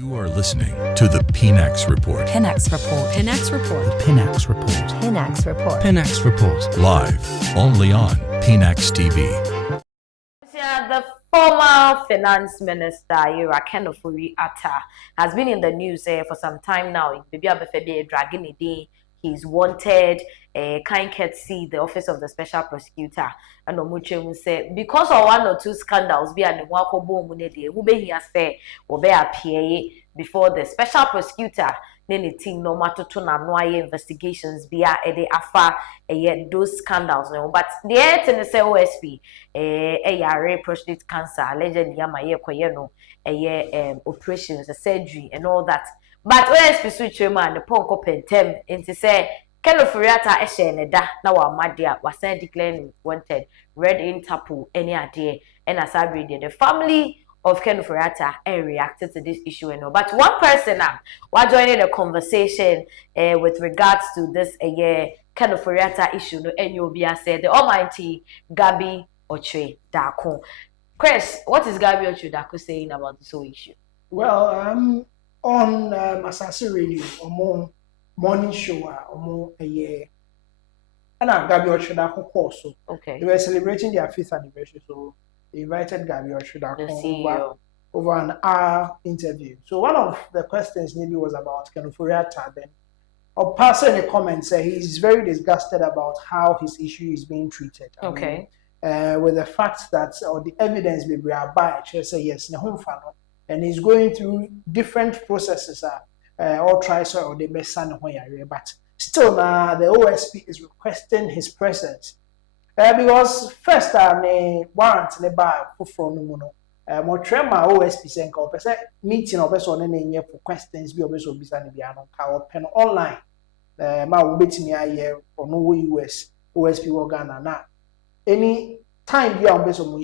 You are listening to the Pinax Report. Pinax Report. Pinax Report. The Pinax Report. Pinax Report. Pinax Report. Live only on Pinax TV. The former finance minister, Ofori-Atta, has been in the news for some time now. Baby Abefebe dragging it in. He's wanted. Kind see the office of the special prosecutor. And Omuche say because of one or two scandals, be an wako who be here say or be appear before the special prosecutor. Nene team no matter to na investigations be a afa those scandals no. But the end say OSP rare prostate cancer allegedly yama no operations, a surgery and all that. But OSP switch man the ponko pentem into say Ofori-Atta Amidst na wa madia was declared wanted red Interpol any idea and as I read the family of Ofori-Atta reacted to this issue and all. But one person was joining the conversation with regards to this Ofori-Atta issue no and you'll be said the almighty Gabby Otchere Darko. Chris, what is Gabby Otchere Darko saying about this whole issue? Well, on Asase Radio or morning show or a year. And I'm Gabby Otchere Darko also. Okay. They were celebrating their 5th anniversary, so they invited Gabby Otchere Darko over an hour interview. So one of the questions maybe was about Ofori-Atta. Then or passing a comment say he's very disgusted about how his issue is being treated. Okay. With the fact that or the evidence may be by say yes, and he's going through different processes or tries or the best son but still the OSP is requesting his presence because first warrant nearby from more trema OSP saying meeting of us on any for questions be obviously pen online ma will bet me a year or no US OSP Ghana now any time you are based on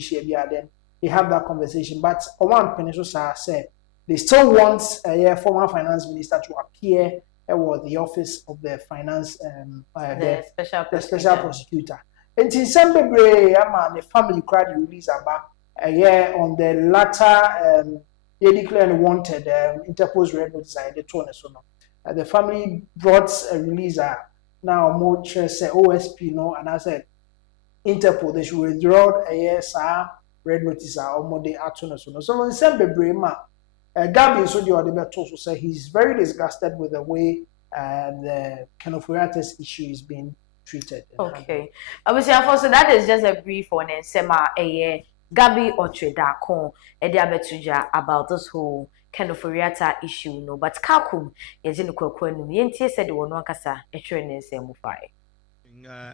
then they have that conversation. But one Peninsula said they still want a former finance minister to appear at the office of the finance the special prosecutor. And in December, the family cried release about a year on the latter they declared wanted Interpol's red notice the tone the family brought a release now more say OSP and I said Interpol they should withdraw a year red notice or more they action so in December Gabby so the other also say he's very disgusted with the way the Ofori-Atta's issue is being treated. Okay. Obviously, so that is just a brief on Sema Gabby Otchere Darko about this whole Ofori-Atta issue no but Kakum is in the Kokwenu Yenti said one kasa a train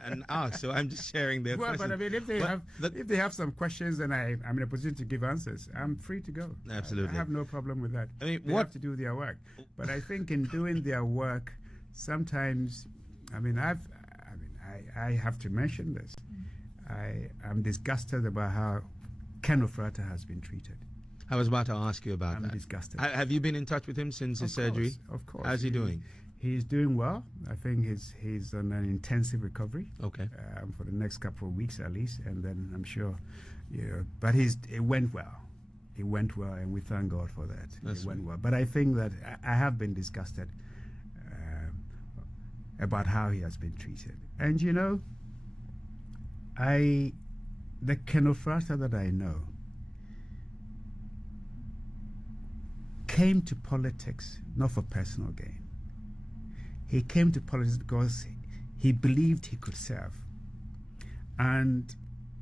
and ask, so I'm just sharing their questions. But I mean, if they have some questions and I'm in a position to give answers, I'm free to go. Absolutely, I have no problem with that. I mean, they have to do their work, but I think in doing their work, sometimes, I have to mention this. I'm disgusted about how Ofori-Atta has been treated. I was about to ask you about that. I'm disgusted. Have you been in touch with him since his surgery? Of course. How's he doing? He's doing well. I think he's on an intensive recovery. Okay. For the next couple of weeks at least, and then I'm sure, but it went well. It went well, and we thank God for that. It went well. But I think that I have been disgusted about how he has been treated. And the Ofori-Atta that I know came to politics not for personal gain. He came to politics because he believed he could serve. And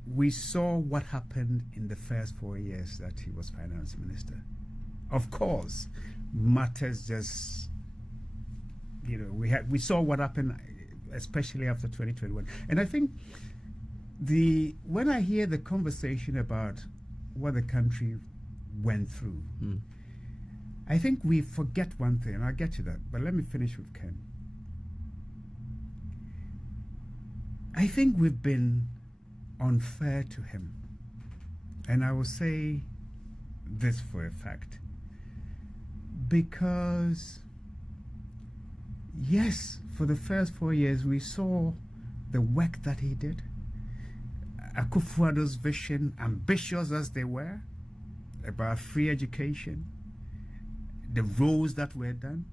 we saw what happened in the first 4 years that he was finance minister. Of course, matters just, we saw what happened, especially after 2021. And I think when I hear the conversation about what the country went through, I think we forget one thing, and I'll get to that, but let me finish with Ken. I think we've been unfair to him. And I will say this for a fact. Because, yes, for the first 4 years, we saw the work that he did. Akufo-Addo's vision, ambitious as they were, about free education, the roads that were done.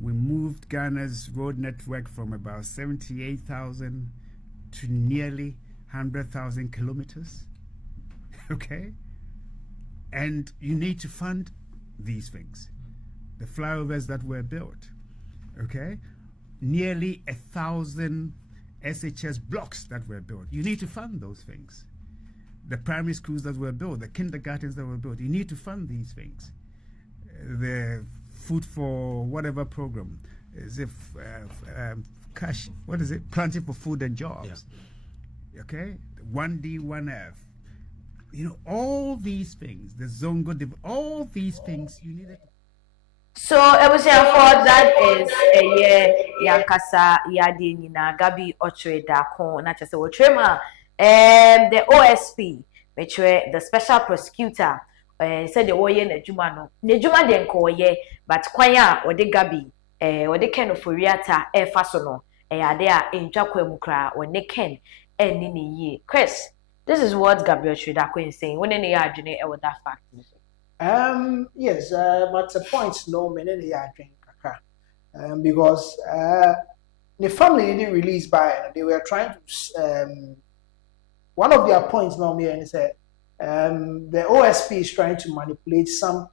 We moved Ghana's road network from about 78,000 to nearly 100,000 kilometers. Okay? And you need to fund these things. The flyovers that were built. Okay? Nearly 1,000 SHS blocks that were built. You need to fund those things. The primary schools that were built, the kindergartens that were built, you need to fund these things. The food for whatever program, is it cash? What is it? Planting for food and jobs. Yeah. Okay, 1D, 1F. You know, all these things, the Zongo, all these things you needed. So I was here for that is a year Yankasa Yadi Nina Gabby Otchere Darko, not just a Trema, the OSP, which were the special prosecutor. Said the warrior Nejumano. Nejuma den koye, but kwaya or the Gabby, or the Ken Ofori-Atta fasono, are there in Jaquemukra or Neken and Nini ye. Chris, this is what Gabby Otchere Darko is saying when any argument with that fact. Yes, but the point no many are drink because the family didn't release by they were trying to one of their points now me and said the OSP is trying to manipulate some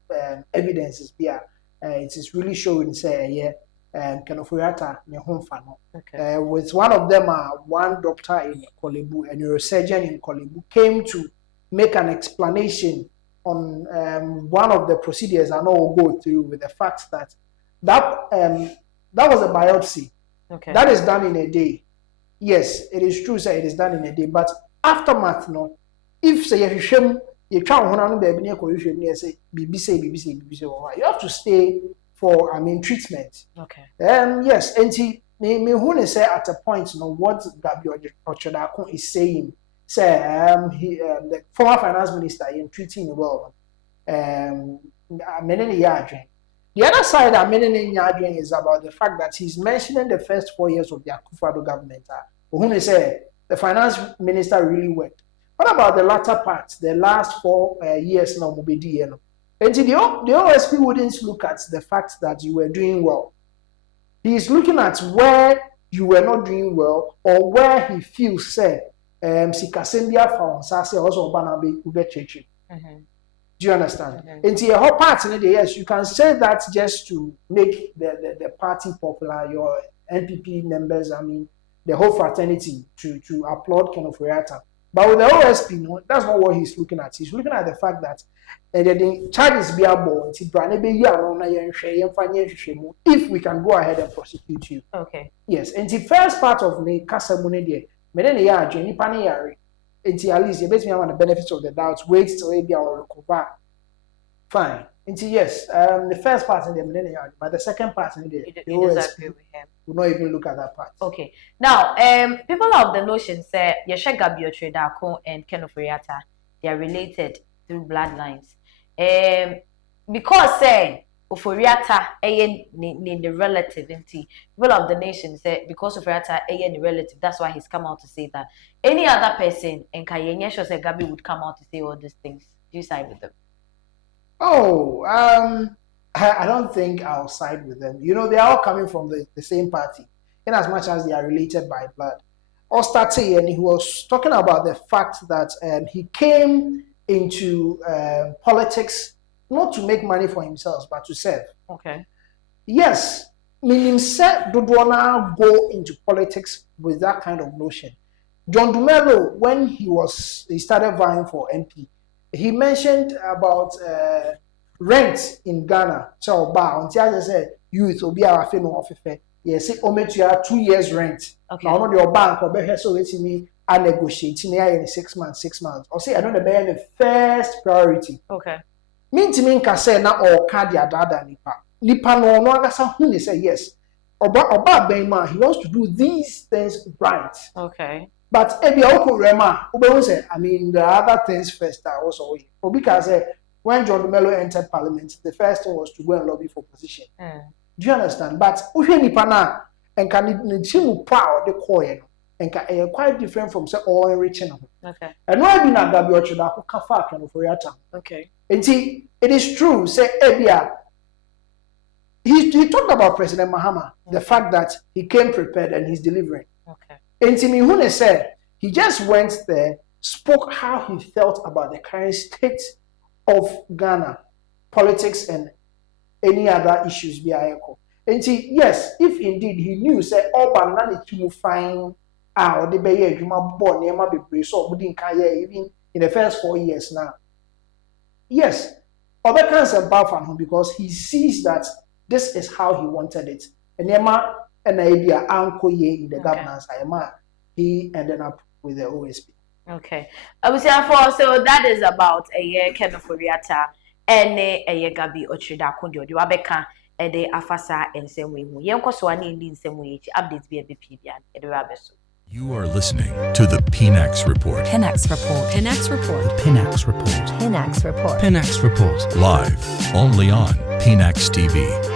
evidences here. It is really showing say kind of Ofori-Atta ne home fan. With one of them one doctor in Kolebu, a neurosurgeon in Kolebu came to make an explanation on one of the procedures I know will go through with the fact that was a biopsy. Okay. That is done in a day. Yes, it is true, sir, it is done in a day. But aftermath, no, if say you have to stay for treatment. Okay. Yes, and me who say at a point, what Gabby Otchere Darko is saying. Say the former finance minister in treating the world. The other side I'm is about the fact that he's mentioning the first 4 years of the Akufo-Addo government. Who say the finance minister really worked. What about the latter part, the last 4 years now? And the OSP wouldn't look at the fact that you were doing well. He's looking at where you were not doing well or where he feels said. Sikasembia found Sasi also Banabe Ube Church. Do you understand? And to your whole party, yes, you can say that just to make the party popular, your NPP members, the whole fraternity to applaud Ken Ofori-Atta. But with the OSP, no, that's not what he's looking at. He's looking at the fact that the charges be able if we can go ahead and prosecute you. Okay. Yes, and the first part of the Casamune there. Meden ya adwene pani yare enti at least you bet me on the benefits of the doubt wait till we be our recover fine enti yes the first part in the meden ya but the second part in the you disagree with him. Will not even look at that part. Okay, now people of the notion say Yeshe Gabby Otchere Darko and Ken Ofori-Atta, they are related through bloodlines because say Ofori-Atta the relative people of the nation say because Ofori-Atta the relative, that's why he's come out to say that. Any other person in Kayenya sure say Gabby would come out to say all these things. Do you side with them? Oh, I don't think I'll side with them. They are all coming from the same party, in as much as they are related by blood. Ostate, and he was talking about the fact that he came into politics not to make money for himself, but to serve. Okay. Yes, meaning said Dodwana go into politics with that kind of notion. John Dumelo, when he started vying for MP, he mentioned about rent in Ghana. So, until I said youth will be our no office. Yes, say only to have 2 years rent. Okay. Now, your bank or better so it's me. I negotiate in 6 months. Or say I don't know the first priority. Okay. Mean to say na or cardia dada nipa no agasa who say yes oba bema he wants to do these things right. Okay. But if you rema say the other things first are also because when John Dumelo entered parliament the first thing was to go and lobby for position. Do you understand? But nipa na and can it power the coin and quite different from say all enriching. Okay. And why be na Gabby Otchere Darko kafa Ken Ofori-Atta. Okay. And see, it is true, say Ebia, he talked about President Mahama, the fact that he came prepared and he's delivering. Okay. And Timihune said he just went there, spoke how he felt about the current state of Ghana, politics and any other issues. And yes, if indeed he knew, say, oh, but not to fine, or the bay, you might born, you might be so wouldn't even in the first 4 years now. Yes, other kinds of bad for him because he sees that this is how he wanted it. And Yema and idea uncle ye in the governance, he ended up with the OSP. Okay. I was saying for so that is about a year Ofori-Atta and a Gabby Otchere Darko do abeka e de afasa ensem we hu. Yen kwaso ani ndi nsem we updates be BP bia e de rabeso. You are listening to the Pinax Report. Pinax Report. Pinax Report. Pinax Report. Pinax Report. Pinax Report. Live only on Pinax TV.